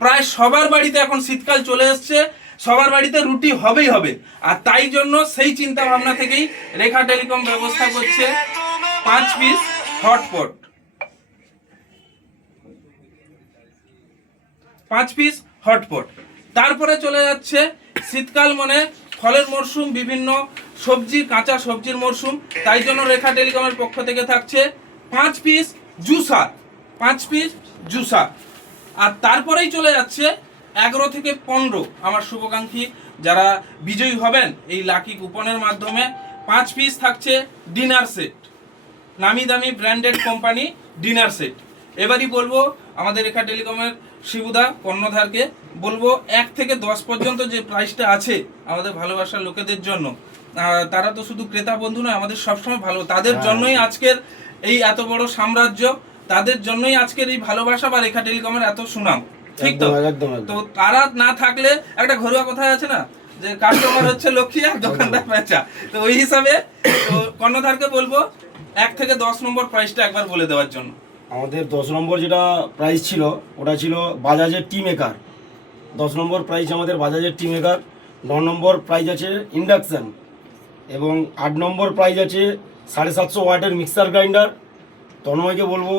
প্রায় সবার বাড়িতে এখন শীতকাল চলে এসছে, সবার বাড়িতে রুটি হবেই হবে। আর তাই জন্য সেই চিন্তা ভাবনা থেকেই রেখা টেলিকম ব্যবস্থা করছে 5 পিস হটপট, 5 পিস হটপট। তারপরে চলে যাচ্ছে শীতকাল মানে ফলের মরশুম, বিভিন্ন সবজি, কাঁচা সবজির মরশুম। তাই জন্য রেখা টেলিকমের পক্ষ থেকে থাকছে 5 পিস জুসার, 5 পিস জুসার। আর তারপরেই চলে যাচ্ছে 11 থেকে 15 আমার শুভাকাঙ্ক্ষী যারা বিজয়ী হবেন এই লাকি কুপনের মাধ্যমে 5 পিস থাকছে ডিনার সেট, নামি দামি ব্র্যান্ডেড কোম্পানি ডিনার সেট। এবারই বলবো আমাদের রেখা টেলিকমের শিবুদা কর্ণধারকে বলবো 1 থেকে 10 পর্যন্ত যে প্রাইসটা আছে আমাদের ভালোবাসার লোকেদের জন্য, তারা তো শুধু ক্রেতা বন্ধু নয়, আমাদের সবসময় ভালো, তাদের জন্যই আজকের এই এত বড় সাম্রাজ্য, তাদের জন্যই আজকের এই ভালোবাসা বা রেখা টেলিকমের এত সুনাম, ঠিক তো? তো তারা না থাকলে একটা ঘরোয়া কথা আছে না যে কাস্টমার হচ্ছে লক্ষ্মী আর দোকানদার পেঁচা, তো ওই হিসাবে তো কর্ণধারকে বলবো 1 থেকে 10 নম্বর প্রাইসটা একবার বলে দেওয়ার জন্য। আমাদের 10 নম্বর যেটা প্রাইস ছিল ওটা ছিল বাজাজের টি মেকার। 10 নম্বর প্রাইস আমাদের বাজাজের টি মেকার। 9 নম্বর প্রাইস আছে ইন্ডাকশান, এবং 8 নম্বর প্রাইস আছে 750 ওয়াটের মিক্সার গ্রাইন্ডার। তন্ময়কে বলবো,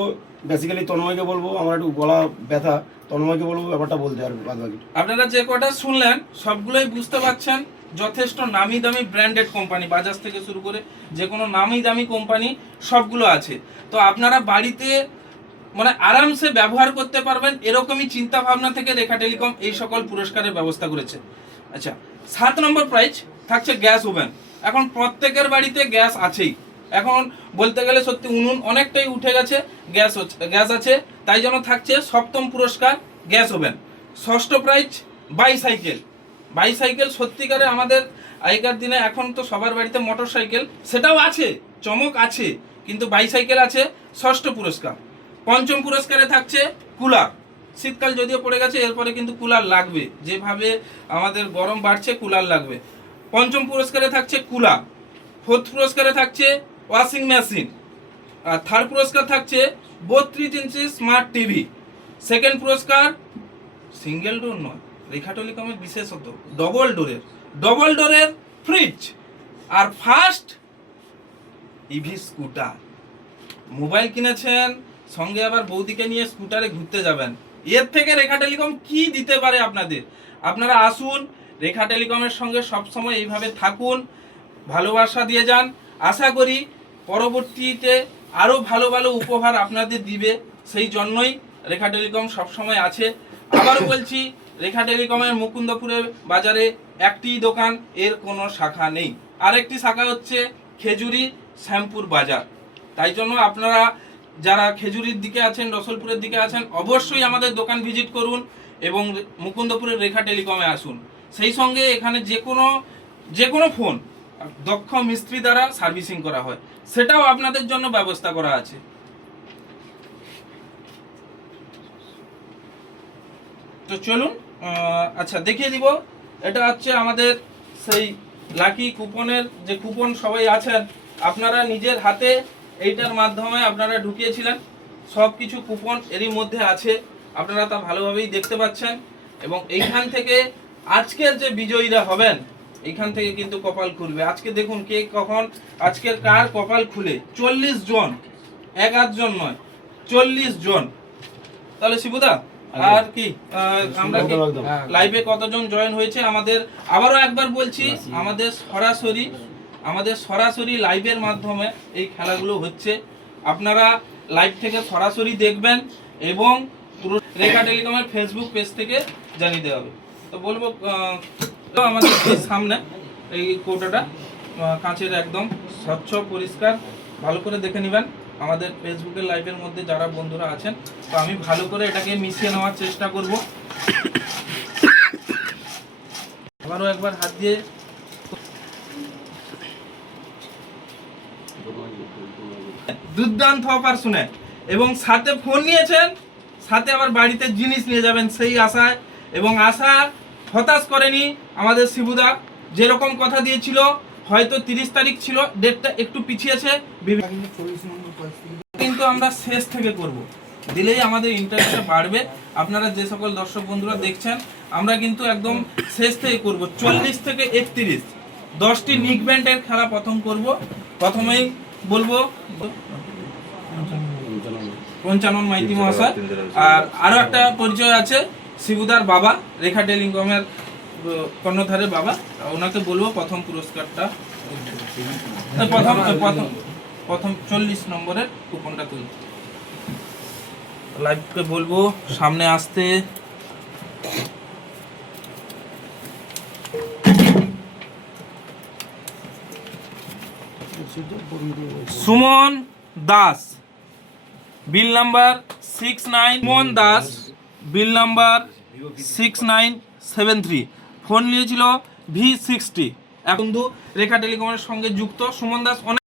বেসিক্যালি তন্ময়কে বলবো, আমার একটু গলা ব্যথা, তন্ময়কে বলবো ব্যাপারটা বলতে আর বাদ বাকি। আপনারা যে কটা শুনলেন সবগুলোই বুঝতে পারছেন, যথেষ্ট নামি দামি ব্র্যান্ডেড কোম্পানি, বাজাজ থেকে শুরু করে যে কোনো নামি দামি কোম্পানি সবগুলো আছে। তো আপনারা বাড়িতে মানে আরামসে ব্যবহার করতে পারবেন, এরকমই চিন্তা ভাবনা থেকে রেখা টেলিকম এই সকল পুরস্কারের ব্যবস্থা করেছে। আচ্ছা, 7 নম্বর প্রাইজ থাকছে গ্যাস ওভেন। এখন প্রত্যেকের বাড়িতে গ্যাস আছেই, এখন বলতে গেলে সত্যি উনুন অনেকটাই উঠে গেছে, গ্যাস আছে, তাই জন্য থাকছে 7ম পুরস্কার গ্যাস ওভেন। 6ষ্ঠ প্রাইজ বাইসাইকেল। বাইসাইকেল সত্যিকারে আমাদের আগেকার দিনে, এখন তো সবার বাড়িতে মোটর সাইকেল, সেটাও আছে, চমক আছে, কিন্তু বাইসাইকেল আছে 6ষ্ঠ পুরস্কার। 5ম পুরস্কারে থাকছে কুলার। শীতকাল যদিও পড়ে গেছে, এরপরে কিন্তু কুলার লাগবে, যেভাবে আমাদের গরম বাড়ছে কুলার লাগবে। 5ম পুরস্কারে থাকছে কুলার। 4th পুরস্কারে থাকছে ওয়াশিং মেশিন। আর 3rd পুরস্কার থাকছে 32 ইঞ্চি স্মার্ট টিভি। 2nd পুরস্কার সিঙ্গেল ডোর নয়, রেখা টেলিকমের বিশেষত ডবল ডোরের ফ্রিজ। আর 1st ইভি স্কুটার। মোবাইল কিনেছেন, সঙ্গে আবার বৌদিকে নিয়ে স্কুটারে ঘুরতে যাবেন, এর থেকে রেখা টেলিকম কি দিতে পারে আপনাদের? আপনারা আসুন, রেখা টেলিকমের সঙ্গে সবসময় এইভাবে থাকুন, ভালোবাসা দিয়ে যান। আশা করি পরবর্তীতে আরও ভালো ভালো উপহার আপনাদের দিবে, সেই জন্যই রেখা টেলিকম সবসময় আছে। আবার বলছি, রেখা টেলিকমের মুকুন্দপুরের বাজারে একটি দোকান, এর কোনো শাখা নেই। আরেকটি শাখা হচ্ছে খেজুরি শ্যামপুর বাজার। তাই জন্য আপনারা যারা খেজুরির দিকে আছেন, রসুলপুরের দিকে আছেন, অবশ্যই আমাদের দোকান ভিজিট করুন এবং মুকুন্দপুরের রেখা টেলিকমে আসুন। সেই সঙ্গে এখানে যে কোনো ফোন দক্ষ মিস্ত্রি দ্বারা সার্ভিসিং করা হয়, সেটাও আপনাদের জন্য ব্যবস্থা করা আছে। তো চলুন, আচ্ছা দেখিয়ে দিব। এটা হচ্ছে আমাদের সেই লাকি কুপনের যে কুপন, সবাই আছেন আপনারা নিজের হাতে এইটার মাধ্যমে আপনারা ঢুকিয়েছিলেন, সব কিছু কুপন এরই মধ্যে আছে, আপনারা তা ভালোভাবেই দেখতে পাচ্ছেন। এবং এইখান থেকে আজকের যে বিজয়ীরা হবেন, এইখান থেকে কিন্তু কপাল খুলবে। আজকে দেখুন কে কখন আজকের কার কপাল খুলে। 40 জন, 1 জন নয়, 40 জন। তাহলে শিবুদা আর কি আমরা কি লাইভে কতজন জয়েন হয়েছে আমাদের আবারও একবার বলছি, আমাদের সরাসরি লাইভের মাধ্যমে এই খেলাগুলো হচ্ছে, আপনারা লাইভ থেকে সরাসরি দেখবেন এবং পুরো রেখা টেলিকমের ফেসবুক পেজ থেকে জানিয়ে দেওয়া হবে। তো বলবো আমাদের সামনে এই কৌটাটা কাঁচের, একদম স্বচ্ছ পরিষ্কার, ভালো করে দেখে নেবেন আমাদের ফেসবুকের লাইভের মধ্যে যারা বন্ধুরা আছেন। তো আমি ভালো করে এটাকে মিশিয়ে নেওয়ার চেষ্টা করব। আবারও একবার হাত দিয়ে দুর্দান্ত অফার শুনে, এবং সাথে ফোন নিয়েছেন, সাথে আবার বাড়িতে জিনিস নিয়ে যাবেন সেই আশায়, এবং আশা হতাশ করেনি আমাদের শিবুদা। যেরকম কথা দিয়েছিল, হয়তো 30 তারিখ ছিল, ডেটটা একটু পিছিয়েছে, কিন্তু আমরা শেষ থেকে করব। দিলেই আমাদের ইন্টারেস্টটা বাড়বে। আপনারা যে সকল দর্শক বন্ধুরা দেখছেন, আমরা কিন্তু একদম শেষ থেকে করব, 40 থেকে 31 10টি নিক ব্যান্ডের খেলা প্রথম করব। প্রথমেই বলবো পঞ্চানন মাইতি মহাশয়। আর আরো একটা পরিচয় আছে, শিবুদার বাবা, রেখা টেলিকমের কর্ণধারের বাবা, ওনাকে বলবো প্রথম পুরস্কারটা প্রথম 40 নম্বরের কুপনটা তুলতে। লাইভকে বলবো সামনে আসতে। সুমন দাস, বিল নাম্বার 69, সুমন দাস, বিল নাম্বার 6973, ফোন নিয়েছিল V60। এখন রেখা টেলিকমের সঙ্গে যুক্ত সুমন দাস।